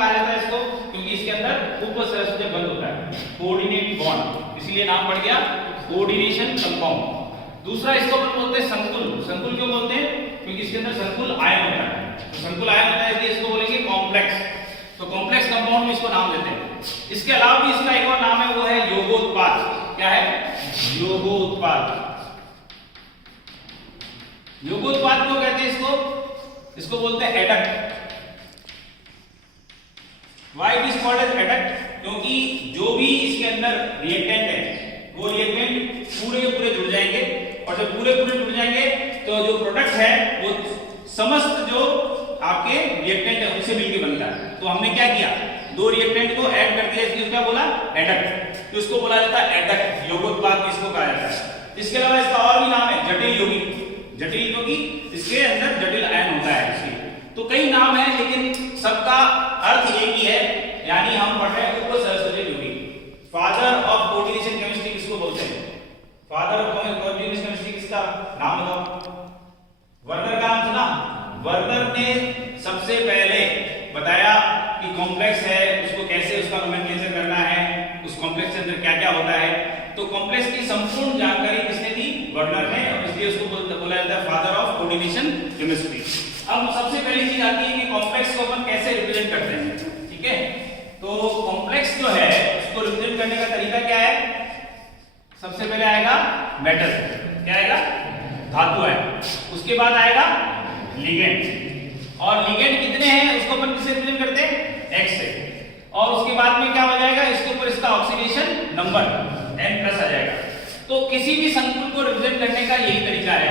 कहा जाता है इसको? क्योंकि इसके अंदर उपसहसुजक बंध होता है, कोऑर्डिनेट बॉन्ड, इसलिए नाम पड़ गया कोऑर्डिनेशन कंपाउंड। दूसरा इसको अपन बोलते हैं संकुल। संकुल क्यों बोलते हैं? क्योंकि इसके अंदर संकुल आयन होता है, तो संकुल आयन होता है इसलिए इसको बोलेंगे कॉम्प्लेक्स। तो कॉम्प्लेक्स कंपाउंड में इसको नाम देते हैं। इसके अलावा भी इसका एक और नाम है, वो है योगोत्पाद। क्या है? योगोत्पाद। योगोत्पाद क्यों कहते हैं इसको? इसको बोलते हैं adduct. Why it is called as adduct? क्योंकि जो भी इसके अंदर रिएक्टेंट है वो रिएक्टेंट पूरे के पूरे जुड़ जाएंगे, और जब पूरे पूरे जुड़ जाएंगे तो जो प्रोडक्ट है वो समस्त जो आपके रिएक्टेंट है उनसे मिलकर बनता है। तो हमने क्या किया, दो रिएक्टेंट को ऐड कर दिया, इसलिए क्या बोला? एडक्ट। तो इसको बोला जाता है एडक्ट, योगोत्पाद इसको कहा जाता है। इसके अलावा इसका और भी नाम है जटिल यौगिक। जटिल क्योंकि इसके अंदर जटिल आयन होता है इसलिए। तो कई नाम है लेकिन सबका अर्थ एक ही है, यानी हम पढ़ रहे हैं उपसहसुजक यौगिक। फादर ऑफ कोऑर्डिनेशन केमिस्ट्री किसको बोलते हैं? फादर ऑफ कोऑर्डिनेशन केमिस्ट्री किसका नाम बताओ? वर्नर का नाम सुना? वर्नर ने सबसे पहले बताया कि कॉम्प्लेक्स है, उसको कैसे उसका नोमेनक्लेचर करना है, उस कॉम्प्लेक्स के अंदर क्या-क्या होता है। तो कॉम्प्लेक्स की संपूर्ण जानकारी किसने दी? वर्नर ने, और इसलिए उसको बोला जाता है फादर ऑफ कोऑर्डिनेशन केमिस्ट्री। अब सबसे पहली चीज आती है कि कॉम्प्लेक्स को अपन कैसे रिप्रेजेंट करते हैं। ठीक है, तो कॉम्प्लेक्स जो है उसको रिप्रेजेंट करने का तरीका क्या है? सबसे पहले आएगा मेटल, क्या आएगा? धातु है। उसके बाद आएगा लिगेंड, और लिगेंड कितने हैं उसको अपन किससे रिप्रेजेंट करते हैं? X से। और उसके बाद में क्या हो जाएगा? इसके ऊपर इसका ऑक्सीडेशन नंबर N+ आ जाएगा। तो किसी भी संकुल को रिप्रेजेंट करने का यही तरीका है।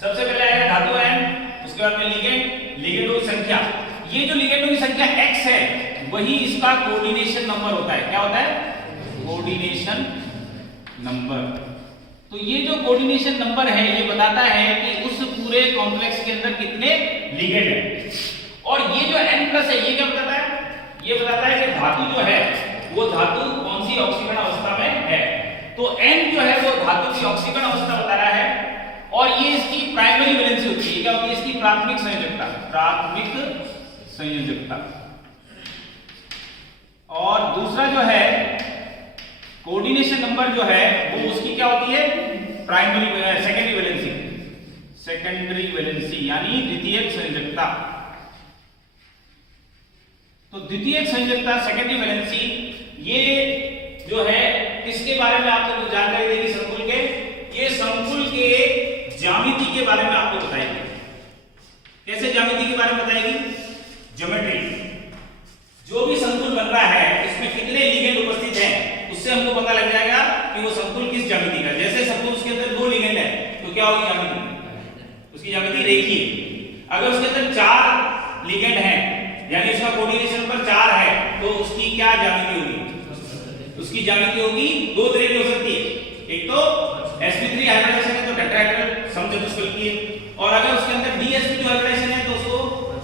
सबसे पहले आएगा धातु N, उसके बाद में लिगेंड, लिगेंडों की संख्या। ये जो लिगेंडों की संख्या X है वही इसका कोऑर्डिनेशन नंबर होता है। क्या होता है? Coordination number. तो ये जो कोऑर्डिनेशन नंबर है ये बताता है कि उस पूरे कॉम्प्लेक्स के अंदर कितने लिगेंड है। और ये जो N+ है ये क्या बताता है? ये बताता है कि धातु जो है वो धातु कौन सी ऑक्सीकरण अवस्था में है। तो N जो है वो धातु की ऑक्सीकरण अवस्था बता रहा है, और ये इसकी प्राइमरी वैलेंसी होती है। क्या होती है? इसकी प्राथमिक संयोजकता। प्राथमिक संयोजकता। और दूसरा जो है कोऑर्डिनेशन नंबर जो है वो उसकी क्या होती है? Primary secondary valency. Secondary valency यानी द्वितीयक संयोजकता। तो द्वितीयक संयोजकता, सेकेंडरी वैलेंसी, ये जो है किसके बारे में आपको जानकारी देगी? संकुल के। ये संकुल के ज्यामिति के बारे में आपको बताएगी। कैसे ज्यामिति के बारे में बताएगी? ज्योमेट्री। जो भी संकुल बन रहा है इसमें कितने लिगेंड उपस्थित हैं उससे हमको पता लग जाएगा कि वो संकुल किस ज्यामिति का। जैसे सपोज उसके अंदर 2 लिगेंड है तो क्या होगी ज्यामिति? उसकी ज्यामिति रेखीय। अगर उसके अंदर 4 लिगेंड हैं यानी उसका कोऑर्डिनेशन नंबर 4 है तो उसकी क्या ज्यामिति होगी? उसकी ज्यामिति होगी 2 तरह की हो सकती है। एक तो sp3 हाइब्रिडाइजेशन है तो टेट्राहेड्रल समचतुष्फलकीय, और अगर उसके अंदर dsp2 हाइब्रिडाइजेशन है तो उसको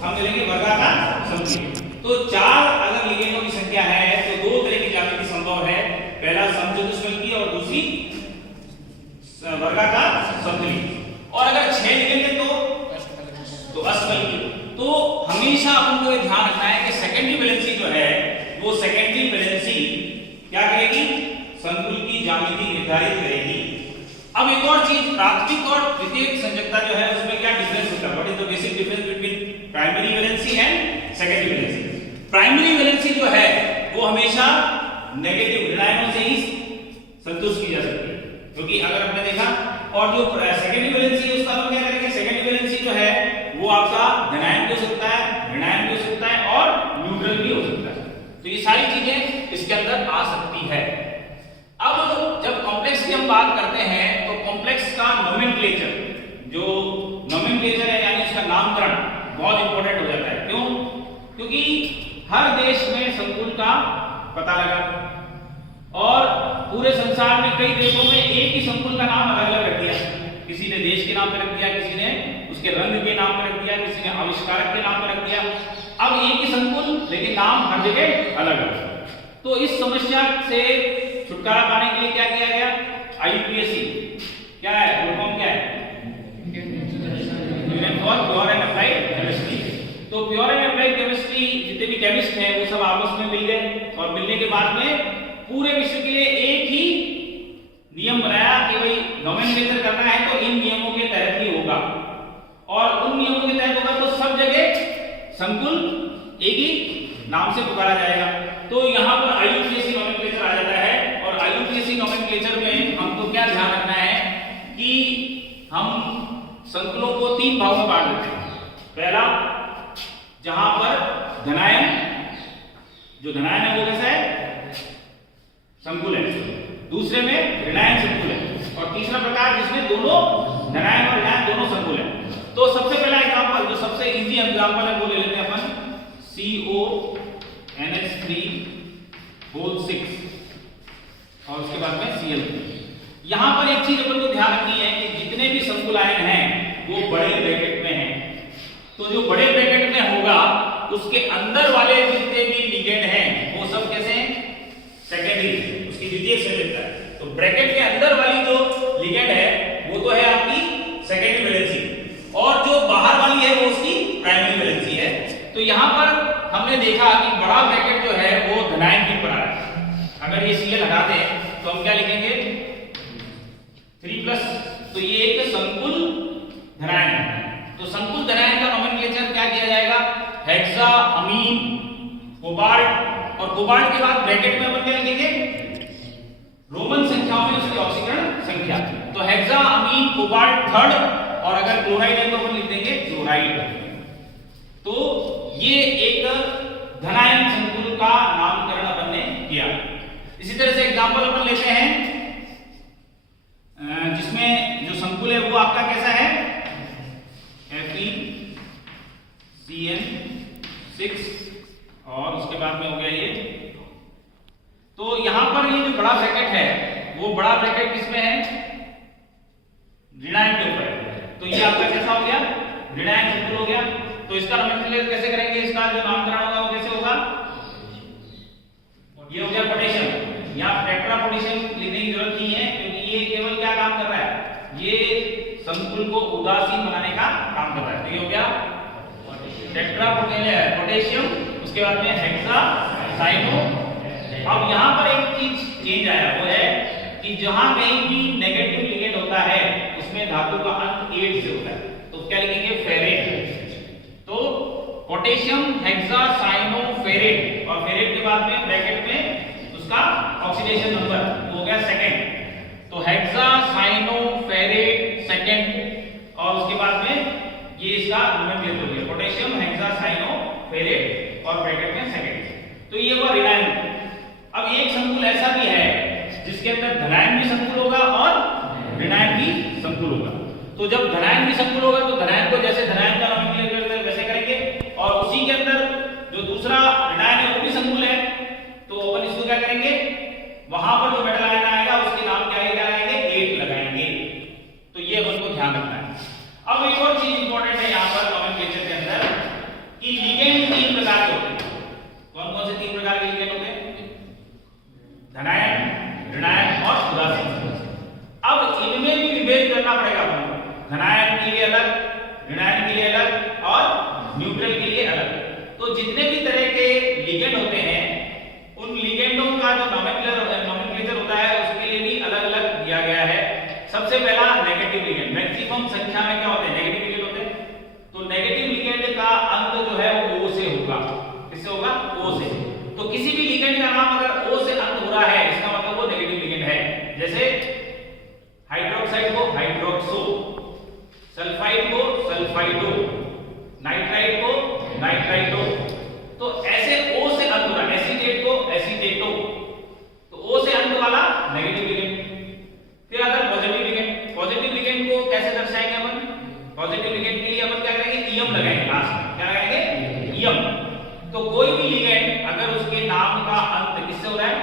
हम बोलेंगे वर्गाकार समचतुष्फलकीय। तो 4 अलग लिगेंडों की संख्या है तो 2 तरह की ज्यामिति संभव है। पहला समचतुष्फलकीय और दूसरी वर्गाकार समतलीय। और अगर 6 लिगेंड है तो अष्टफलकीय। तो हमेशा अपन को ये ध्यान रखना है कि सेकेंडरी वैलेंसी जो है वो सेकेंडरी वैलेंसी क्या करेगी? संकुल की ज्यामिति निर्धारित करेगी। अब एक और चीज, प्राथमिक और द्वितीयक संयोजकता जो है उसमें क्या डिफरेंस होता है? What is the basic difference between primary valency and secondary valency? Primary valency जो है वो हमेशा नेगेटिव ऋणायनों से ही संतुष्ट की जा सकती है, क्योंकि अगर आपने देखा। और जो सेकेंडरी वैलेंसी है उसका हम क्या करेंगे? सेकेंडरी वैलेंसी जो है वो आपका धनायन भी हो सकता है, ऋणायन भी हो सकता है और न्यूट्रल भी हो सकता है। तो ये सारी चीजें इसके अंदर आ सकती है। अब जब कॉम्प्लेक्स की हम बात करते हैं तो कॉम्प्लेक्स का नोमेनक्लेचर, जो नोमेनक्लेचर है यानी उसका नामकरण बहुत इंपॉर्टेंट हो जाता है। क्यों? क्योंकि हर देश में संकुल का पता लगा, और पूरे संसार में कई देशों में एक ही संकुल का नाम अलग अलग रख दिया। किसी ने देश के नाम पे रख दिया, किसी ने उसके रंग के नाम पे रख दिया, किसी ने आविष्कारक के नाम पे रख दिया। अब एक ही संकुल लेकिन नाम हर जगह अलग अलग। तो इस समस्या से छुटकारा पाने के लिए क्या किया गया? IUPAC क्या है? फुल फॉर्म क्या है? Union for pure and applied chemistry. तो pure and applied chemistry chemistry जितने भी केमिस्ट हैं वो सब आपस में मिल गए और मिलने के बाद में पूरे विश्व के लिए एक ही नियम बनाया कि भाई नोमेनक्लेचर करना है तो इन नियमों के तहत ही होगा, और उन नियमों के तहत होगा तो सब जगह संकुल एक ही नाम से पुकारा जाएगा। तो यहाँ पर IUPAC नोमेनक्लेचर आ जाता है, और IUPAC नोमेनक्लेचर में हमको क्या ध्यान रखना है कि हम संकुलों को 3 भागों में बांट देते हैं। पहला, जहां पर धनायन, जो धनायन है वो कैसा है, संकुल है। दूसरे में ऋणायन संकुल है, और तीसरा प्रकार जिसमें दोनों धनायन और ऋणायन दोनों संकुल है। तो सबसे पहला एग्जांपल, जो सबसे इजी एग्जांपल है वो ले लेते हैं अपन, CONH3(6) और उसके बाद में Cl। यहां पर एक चीज अपन को ध्यान रखनी है कि जितने भी संकुल आयन हैं वो बड़े ब्रैकेट में हैं। तो जो बड़े ब्रैकेट में होगा उसके अंदर वाले जितने भी लिगेंड हैं वो सब कैसे हैं, सेकेंडरी, उसकी द्वितीयक से लेता है। तो ब्रैकेट के अंदर वाली जो लिगेंड है वो तो है आपकी सेकेंडरी वैलेंसी, और जो बाहर वाली है वो उसकी प्राइमरी वैलेंसी है। तो यहां पर हमने देखा कि बड़ा ब्रैकेट जो है वो धनायन की पड़ा है। अगर ये Cl हटा दें तो हम क्या लिखेंगे, 3+, तो ये एक संकुल धनायन है। तो संकुल धनायन का नोमेनक्लेचर क्या किया जाएगा, हेक्सा, अमीन, कोबाल्ट, और कोबाल्ट के बाद ब्रैकेट में अपन क्या लिखेंगे, रोमन संख्याओं में उसकी ऑक्सीकरण संख्या। तो हेक्सा, अमीन, कोबाल्ट थर्ड, और अगर क्लोराइड है तो अपन लिख देंगे क्लोराइड। तो ये एक धनायन संकुल का नामकरण अपन ने किया। इसी तरह से एग्जांपल अपन लेते हैं जिसमें जो संकुल है वो आपका कैसा है, FeCN6, और उसके बाद में हो गया ये। तो यहां पर ये जो बड़ा ब्रैकेट है वो बड़ा ब्रैकेट किसमें है, ऋणायन के ऊपर है। तो ये आपका कैसा हो गया, ऋणायन संकुल हो गया। तो इसका नोमेनक्लेचर कैसे करेंगे, इसका जो नामकरण होगा वो कैसे होगा, ये हो गया पोटेशियम। यहाँ टेट्रा पोटेशियम लिखने की जरूरत नहीं है क्योंकि ये केवल क्या काम कर रहा है, ये संकुल को उदासीन बनाने का काम कर रहा है। तो ये हो गया टेट्रा पोटेशियम, उसके बाद में हेक्सा, साइनो। अब यहाँ पर एक चीज चेंज आया, वो है कि जहां कहीं भी नेगेटिव लिगेंड होता है उसमें धातु का अंत 8 से होता है, तो क्या लिखेंगे, फेरेट। तो पोटेशियम, हेक्सा, साइनो, फेरेट, और फेरेट के बाद में ब्रैकेट में उसका ऑक्सीडेशन नंबर वो हो गया सेकंड। तो हेक्सा, साइनो, फेरेट, सेकंड, और उसके बाद में ये इसका नोमेनक्लेचर हो गया, पोटेशियम, हेक्सा, साइनो, फेरेट, और ब्रैकेट में सेकंड। तो ये हुआ ऋणायन। अब एक संकुल ऐसा भी है जिसके अंदर धनायन भी संकुल होगा और ऋणायन भी संकुल होगा। तो जब धनायन भी संकुल होगा तो धनायन को जैसे धनायन का नोमेनक्लेचर करते हैं वैसे करेंगे, और उसी के अंदर जो दूसरा ऋणायन है वो भी संकुल है, तो अपन इसको क्या करेंगे, वहां पर जो मेटल आयन आएगा उसके नाम क्या लगाएंगे, 8 लगाएंगे। तो ये अपन को ध्यान रखना है। अब एक और चीज इंपॉर्टेंट है यहाँ पर नोमेनक्लेचर के अंदर कि लिगेंड 3 प्रकार के होते हैं। कौन कौन से 3 प्रकार के लिगेंड होते हैं, धनायन, ऋणायन और उदासीन। अब इनमें भी विभेद करना पड़ेगा अपन, धनायन के लिए अलग, ऋणायन के लिए अलग, और न्यूट्रल के लिए अलग। तो जितने भी तरह के लिगेंड होते हैं उन लिगेंडों का जो नोमेनक्लेचर होता है उसके लिए भी अलग अलग दिया गया है। सबसे पहला नेगेटिव लिगेंड, मैक्सिमम संख्या में क्या होते हैं, नेगेटिव लिगेंड होते हैं। तो नेगेटिव लिगेंड का अंत जो है वो O से होगा। किससे होगा, O से। तो किसी भी लिगेंड का नाम अगर O से अंत हो रहा है इसका मतलब वो नेगेटिव लिगेंड है। जैसे हाइड्रोक्साइड को हाइड्रोक्सो, सल्फाइड को सल्फाइडो, नाइट्राइड को नाइट्राइडो। तो ऐसे O से अंत हो रहा है, एसीटेट को एसीटेटो। तो O से अंत वाला नेगेटिव लिगेंड। फिर आता है पॉजिटिव लिगेंड। पॉजिटिव लिगेंड को कैसे दर्शाएंगे अपन, पॉजिटिव लिगेंड के लिए अपन क्या करेंगे, इयम लगाएंगे लास्ट में। क्या लगाएंगे, इयम। तो कोई भी लिगेंड अगर उसके नाम का अंत किससे हो रहा है,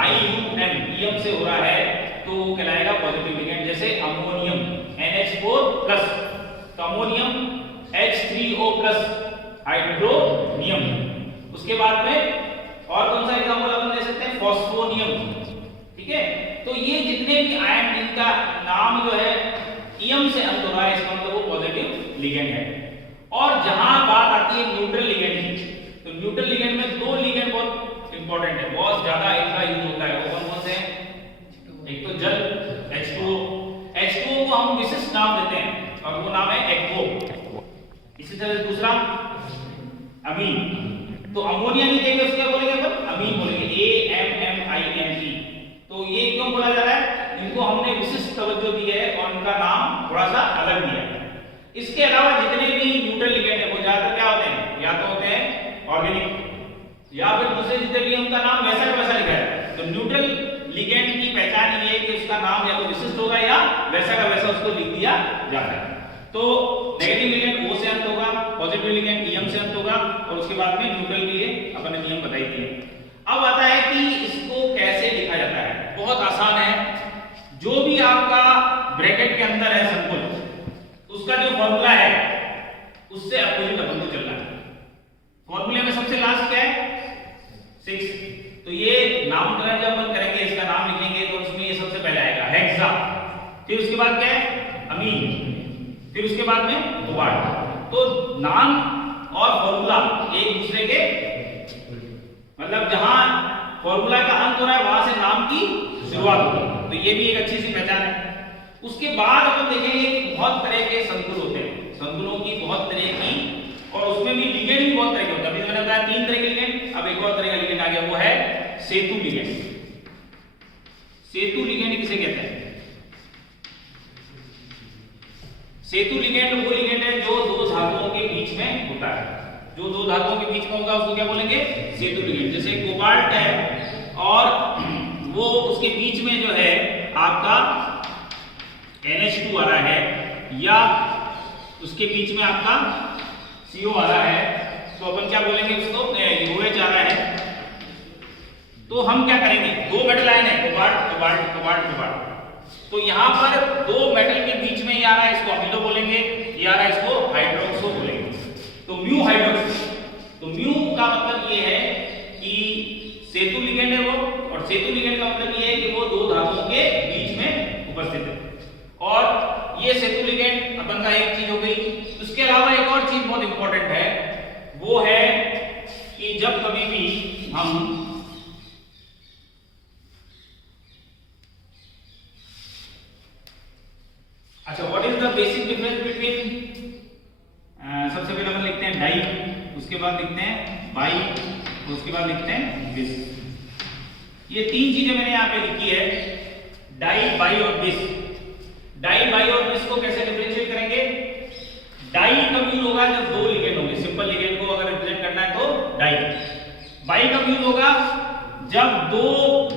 IUM, इयम से हो रहा है, तो वो कहलाएगा पॉजिटिव लिगेंड। जैसे अमोनियम NH4+, तो अमोनियम H3O+, हाइड्रोनियम। उसके बाद में और कौन सा एग्जांपल अपन दे सकते हैं, फॉस्फोनियम। ठीक है, तो ये जितने भी आयन जिनका नाम जो है इयम से अंत हो रहा है इसका मतलब वो पॉजिटिव लिगेंड है। और जहां बात आती है न्यूट्रल लिगेंड की, तो न्यूट्रल लिगेंड में दो लिगेंड बहुत इंपॉर्टेंट है, बहुत ज्यादा इनका यूज होता है। वो कौन कौन से हैं? एक तो जल H2O, H2O को हम विशिष्ट नाम देते हैं और वो नाम है एक्वो। इसी तरह दूसरा अमीन, तो अमोनिया नहीं देंगे उसको क्या बोलेंगे अपन? अमीन बोलेंगे, AMMINE। तो ये क्यों बोला जा रहा है? इनको हमने विशिष्ट तवज्जो दी है और उनका नाम थोड़ा सा अलग दिया है। इसके अलावा जितने भी न्यूट्रल लिगेंड है वो ज्यादातर क्या होते हैं? या तो होते हैं ऑर्गेनिक या फिर दूसरे जितने भी उनका नाम वैसा का वैसा लिखा है। तो न्यूट्रल लिगेंड की पहचान ये है कि उसका नाम या तो विशिष्ट होगा या वैसा का वैसा उसको लिख दिया जाता है। तो नेगेटिव लिगेंड O से अंत होगा, पॉजिटिव लिगेंड EM से अंत होगा और उसके बाद में न्यूट्रल के लिए अपन ने नियम बताई दिए। अब आता है कि इसको कैसे लिखा जाता है। बहुत आसान है, जो भी आपका ब्रैकेट के अंदर है संकुल, उसका जो फॉर्मूला है उससे अपोजिट अपन को चलना है। फॉर्मूले में सबसे लास्ट क्या है? 6। तो ये नामकरण जब अपन करेंगे, इसका नाम लिखेंगे तो उसमें ये सबसे पहले आएगा हेक्सा, फिर उसके बाद क्या है? अमीन, फिर उसके बाद में कोबाल्ट। तो नाम और फॉर्मूला एक दूसरे के, मतलब जहां फॉर्मूला का अंत हो रहा है वहां से नाम की शुरुआत होगी। तो ये भी एक अच्छी सी पहचान है। उसके बाद अपन देखेंगे कि बहुत तरह के संकुल होते हैं, संकुलों की बहुत तरह की, और उसमें भी लिगेंड भी बहुत तरह के होते हैं। अभी मैंने बताया 3 तरह के लिगेंड, अब एक और तरह का लिगेंड आ गया, वो है सेतु लिगेंड। सेतु लिगेंड किसे कहते हैं? सेतु लिगेंड वो लिगेंड है जो दो धातुओं के बीच में होता है। जो दो धातुओं के बीच में होगा उसको क्या बोलेंगे? सेतु लिगेंड। जैसे कोबाल्ट है और वो उसके बीच में जो है आपका NH2 आ रहा है या उसके बीच में आपका CO आ रहा है, तो अपन क्या बोलेंगे उसको? OH आ रहा है। तो हम क्या करेंगे? दो मेटल आयन है, कोबाल्ट कोबाल्ट कोबाल्ट कोबाल्ट। तो यहां पर दो मेटल के बीच में ये आ रहा है, इसको अमीनो बोलेंगे, ये आ रहा है इसको हाइड्रोक्सो बोलेंगे। तो म्यू हाइड्रोक्सो, तो म्यू का मतलब ये है कि सेतु लिगेंड है वो, और सेतु लिगेंड का मतलब ये है कि वो दो धातुओं के बीच में उपस्थित है। और ये सेतु लिगेंड अपन का एक चीज हो गई। उसके अलावा एक और चीज बहुत इंपॉर्टेंट है, वो है कि जब कभी भी हम अच्छा, what is the basic difference between, सबसे पहले अपन लिखते हैं डाई, उसके बाद लिखते हैं बाई, उसके बाद लिखते हैं बिस। ये 3 चीजें मैंने यहाँ पे लिखी है, डाई, बाई और बिस। डाई, बाई और बिस को कैसे डिफरेंशिएट करेंगे? डाई कब यूज होगा? जब दो लिगेंड होंगे, सिंपल लिगेंड को अगर रिप्रेजेंट करना है तो डाई। बाई कब यूज होगा? जब दो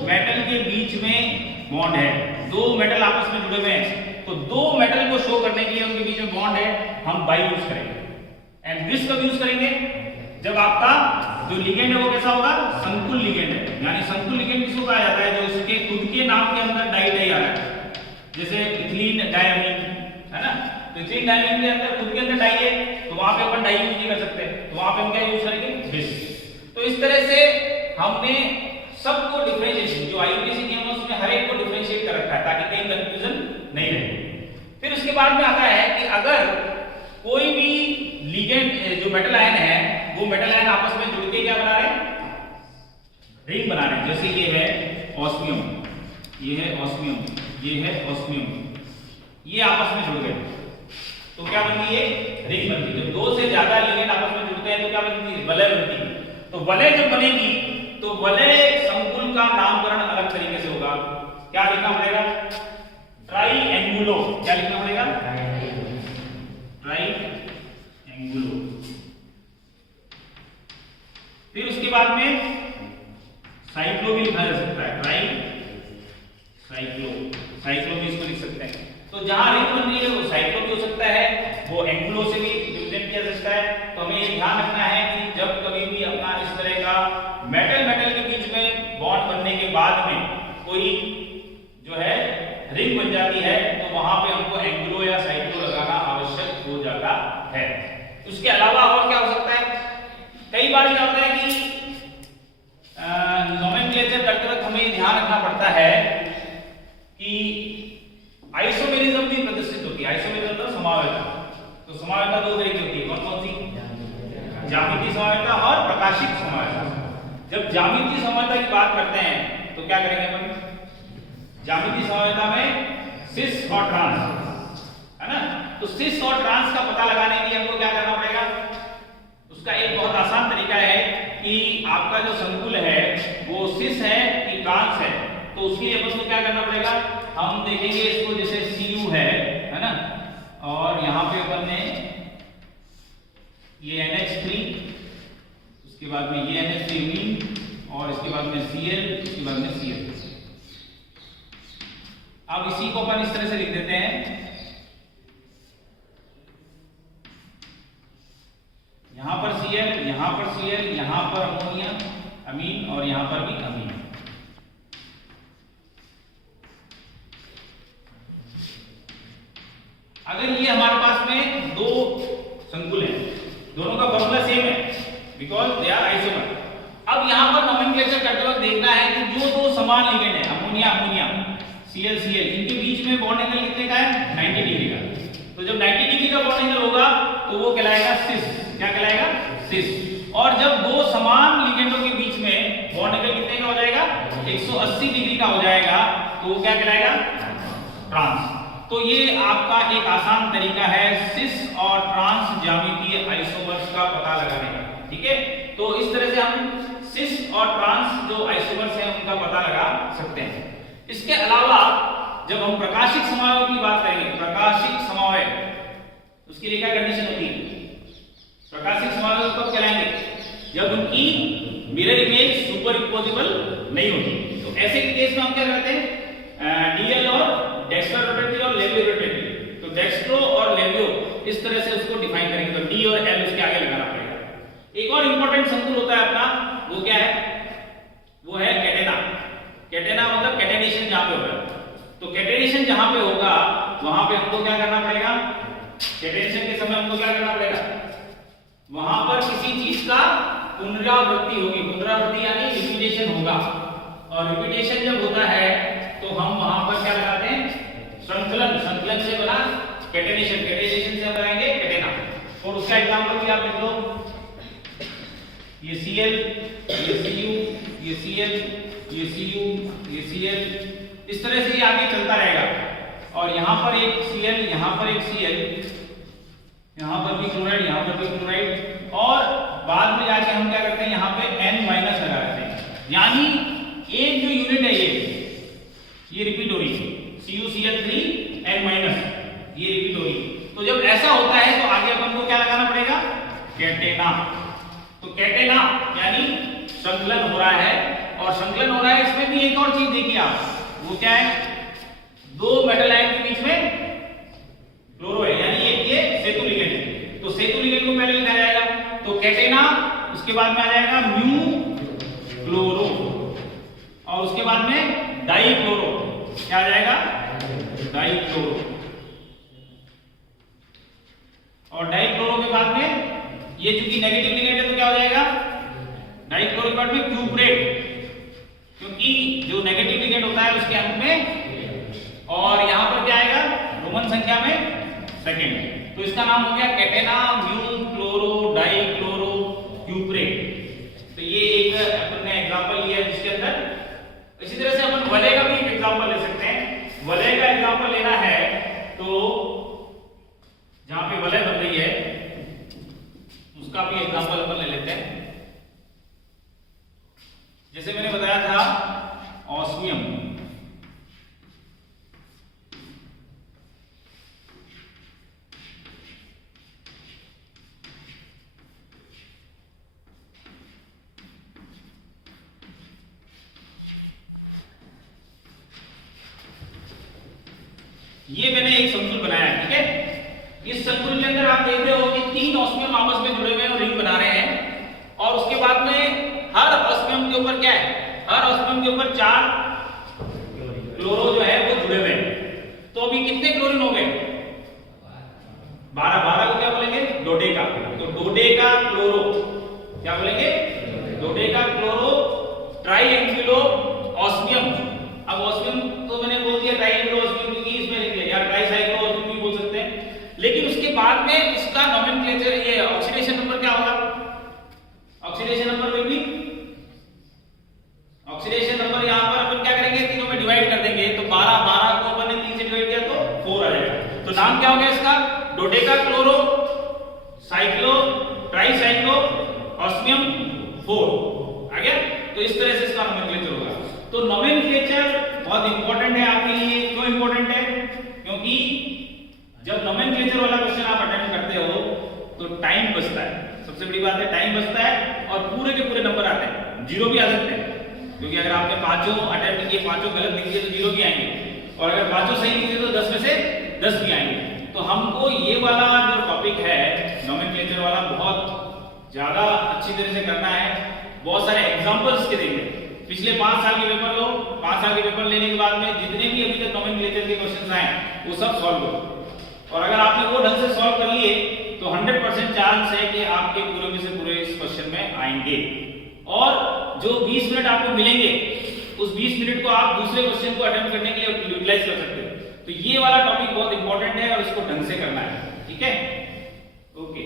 मेटल के बीच में बॉन्ड है, दो मेटल आपस में जुड़े हुए हैं, तो दो मेटल को शो करने के लिए उनके बीच में बॉन्ड है, हम बाई यूज करेंगे। एंड बिस कब यूज करेंगे? जब आपका जो लिगेंड है वो कैसा होगा? संकुल लिगेंड है। यानी संकुल लिगेंड किसको कहा जाता है? जो इसके खुद के नाम के अंदर डाई डाई आ रहा है, जैसे इथिलीन डायमीन है ना, तो इथिलीन डायमीन के अंदर खुद के अंदर डाई है, तो वहां पे अपन डाई यूज नहीं कर सकते, तो वहां पे हम क्या यूज करेंगे? बिस। तो इस तरह से हमने सबको डिफरेंशिएशन, जो आईयूपीएसी नियम है उसमें हर एक को डिफरेंशिएट कर रखा है ताकि कहीं कंफ्यूजन नहीं रहे। फिर उसके बाद में आता है कि अगर कोई भी लिगेंड, जो मेटल आयन है, वो मेटल आयन आपस में जुड़ के क्या बना रहे हैं? रिंग बना रहे हैं। जैसे ये है ऑस्मियम, ये है ऑस्मियम, ये है ऑस्मियम, ये आपस में जुड़ गए तो क्या बनती है? रिंग बनती है। जब दो से ज्यादा लिगेंड आपस में जुड़ते हैं तो क्या बनती है? वलय बनती है। तो वलय जब बनेगी तो वलय संकुल का नामकरण अलग तरीके से होगा। क्या लिखना पड़ेगा? ट्राईएंगुलो। क्या लिखना पड़ेगा? ट्राईएंगुलो। फिर उसके बाद में साइक्लो भी लिखा जा सकता है, ट्राई साइक्लो, साइक्लो भी इसको लिख सकते हैं। तो जहां रिंग बन रही है वो साइक्लो भी हो सकता है, वो एंगुलो से भी रिप्रेजेंट किया जा सकता है। तो हमें ये ध्यान रखना है कि जब कभी भी अपना इस तरह का मेटल मेटल के बीच में बॉन्ड बनने के बाद में कोई जो है रिंग बन जाती है, तो वहां पे हमको एंगुलो या साइक्लो लगाना आवश्यक हो जाता है। उसके अलावा और क्या हो सकता है? कई बार क्या होता है कि नोमेनक्लेचर करते वक्त हमें ध्यान रखना पड़ता है कि आइसोमेरिज्म भी प्रदर्शित होती है। आइसोमेरिज्म मतलब समावेता। तो समावेता दो तरह की होती है, कौन कौन सी? ज्यामितीय समवायता और प्रकाशिक समवायता। जब ज्यामितीय समवायता की बात करते हैं तो क्या करेंगे अपन, ज्यामितीय समवायता में सिस और ट्रांस है ना। तो सिस और ट्रांस का पता लगाने के लिए हमको क्या करना पड़ेगा, उसका एक बहुत आसान तरीका है कि आपका जो संकुल है वो सिस है कि ट्रांस है। तो उसके लिए अपन को क्या करना पड़ेगा, हम देखेंगे इसको जैसे Cu है ना, और यहाँ पे अपन ने ये NH3, उसके बाद में ये NH3 और इसके बाद में Cl, उसके बाद में Cl। अब इसी को अपन इस तरह से लिख देते हैं, यहां पर Cl, यहां पर Cl, यहां पर अमोनिया अमीन और यहां पर भी अमीन। अगर ये हमारे पास में दो संकुल हैं, दोनों का फॉर्मूला सेम है बिकॉज दे आर आइसोमर। अब यहां पर नोमेनक्लेचर करते वक्त देखना है कि जो दो समान लिगेंड है, अमोनिया अमोनिया, Cl Cl, इनके बीच में बॉन्ड एंगल कितने का है, 90 डिग्री का। तो जब 90 डिग्री का बॉन्ड एंगल होगा तो वो कहलाएगा सिस। क्या कहलाएगा, सिस। और जब दो समान लिगेंडों के बीच में बॉन्ड एंगल कितने का हो जाएगा, 180 डिग्री का हो जाएगा, तो वो क्या कहलाएगा, ट्रांस। तो ये आपका एक आसान तरीका है सिस और ट्रांस ज्यामितीय आइसोमर्स का पता लगाने का। ठीक है, तो इस तरह से हम सिस और ट्रांस जो आइसोमर्स हैं उनका पता लगा सकते हैं। इसके अलावा जब हम प्रकाशिक समवायों की बात करेंगे, प्रकाशिक समवाय, उसके लिए क्या कंडीशन होती है, प्रकाशिक समवाय कब कहलाएंगे, जब उनकी मिरर इमेज सुपर इम्पोजिबल नहीं होती। तो ऐसे केस में हम क्या करते हैं, डीएल और डेक्स्ट्रो रोटेटिव और लेवियो रोटेटिव। तो डेक्स्ट्रो और लेवियो इस तरह से उसको डिफाइन करेंगे, तो डी और एल उसके आगे लगाना पड़ेगा। एक और इंपॉर्टेंट संकुल होता है अपना, वो क्या है, वो है कैटेना। कैटेना मतलब कैटेनेशन जहां पे होगा, तो कैटेनेशन जहां पे होगा वहां पे हमको क्या करना पड़ेगा, कैटेनेशन के समय हमको क्या करना पड़ेगा, वहां पर किसी चीज का पुनरावृत्ति होगी। पुनरावृत्ति यानी रिपीटेशन होगा, और रिपीटेशन जब होता है तो हम वहां पर क्या लगाते हैं, संकलन। संकलन से बना कैटेनेशन, कैटेनेशन से हम बनाएंगे कैटेना। और उसका एग्जांपल भी आप लिख लो, ये Cl, ये Cu, ये Cl, ये Cu, ये Cl, इस तरह से ये आगे चलता रहेगा। और यहां पर एक Cl, यहां पर एक Cl, यहां पर भी क्लोराइड, यहां पर भी क्लोराइड, और बाद में जाके हम क्या करते हैं, यहां पे N- लगा देते हैं। यानी एक जो यूनिट है ये रिपीट हो रही है, CuCl3 N-, ये रिपीट हो रही है। तो जब ऐसा होता है तो आगे अपन को क्या लगाना पड़ेगा, कैटेना। तो कैटेना यानी संकलन हो रहा है, और संकलन हो रहा है, इसमें भी एक और चीज देखिए आप, वो क्या है, दो मेटल आयन के बीच में क्लोरो है, यानी एक ये सेतु लिगेंड है। तो सेतु लिगेंड को पहले लिखा जाएगा, तो कैटेना, उसके बाद में आ जाएगा म्यू क्लोरो, और उसके बाद में डाई क्लोरो। क्या आ जाएगा, डाई क्लोरो। और डाई क्लोरो के बाद में ये चूंकि नेगेटिव लिगेंड है तो क्या हो जाएगा, डाई क्लोरो के बाद में क्यूप्रेट, क्योंकि जो नेगेटिव लिगेंड होता है उसके अंत में, और यहां पर क्या आएगा, रोमन संख्या में सेकंड। तो इसका नाम हो गया कैटेना म्यू क्लोरो डाई क्लोरो क्यूप्रेट। तो ये एक अपन ने एग्जांपल लिया है जिसके अंदर, इसी तरह से अपन वलय का भी एक एग्जांपल ले सकते हैं। वलय का एग्जांपल लेना है तो जहां पे वलय बन रही है उसका भी एग्जांपल अपन ले लेते हैं। जैसे मैंने बताया था ऑस्मियम, ये मैंने एक संकुल बनाया है, ठीक है। इस संकुल के अंदर आप देख रहे हो कि तीन ऑस्मियम आपस में जुड़े हुए हैं और रिंग बना रहे हैं, और उसके बाद में हर ऑस्मियम के ऊपर क्या है, हर ऑस्मियम के ऊपर 4 क्लोरो जो है वो जुड़े हुए हैं। तो अभी कितने क्लोरीन हो गए, 12 को क्या बोलेंगे, डोडेका। तो डोडेका क्लोरो क्या बोलेंगे, डोडेका क्लोरो ट्राइएंगुलो ऑस्मियम। अब ऑस्मियम तो मैंने बोल दिया ट्राइएंगुलो ऑस्मियम, क्योंकि इसमें लिख लिया, या ट्राइसाइक्लो ऑस्मियम भी बोल सकते हैं। लेकिन उसके बाद में इसका नोमेनक्लेचर, ये ऑक्सीडेशन नंबर क्या होगा, साइक्लो ट्राइसाइक्लो ऑस्मियम 4 आ गया। तो इस तरह से इसका नोमेनक्लेचर होगा। तो नोमेनक्लेचर बहुत इंपॉर्टेंट है आपके लिए। क्यों इंपॉर्टेंट है? क्योंकि जब नोमेनक्लेचर वाला क्वेश्चन आप अटेम्प्ट करते हो तो टाइम बचता है। सबसे बड़ी बात है टाइम बचता है और पूरे के पूरे नंबर आते हैं, जीरो भी आ सकते हैं। क्योंकि अगर आपने पांचों अटेम्प्ट किए, पांचों गलत लिख दिए तो जीरो भी आएंगे, और अगर पांचों सही लिख दिए तो 10 में से 10 भी आएंगे। तो हमको ये वाला जो टॉपिक है नोमेनक्लेचर वाला बहुत ज्यादा अच्छी तरह से करना है। बहुत सारे एग्जांपल्स के देंगे। पिछले 5 साल के पेपर लो, 5 साल के पेपर लेने के बाद में जितने भी अभी तक नोमेनक्लेचर के क्वेश्चंस आए वो सब सॉल्व करो। और अगर आपने वो ढंग से सॉल्व कर लिए तो 100% चांस है कि आपके पूरे में से पूरे इस क्वेश्चन में आएंगे। और जो 20 मिनट आपको मिलेंगे उस 20 मिनट को आप दूसरे क्वेश्चन को अटेम्प्ट करने के लिए यूटिलाइज कर सकते हो। तो ये वाला टॉपिक बहुत इंपॉर्टेंट है और इसको ढंग से करना है। ठीक है, ओके।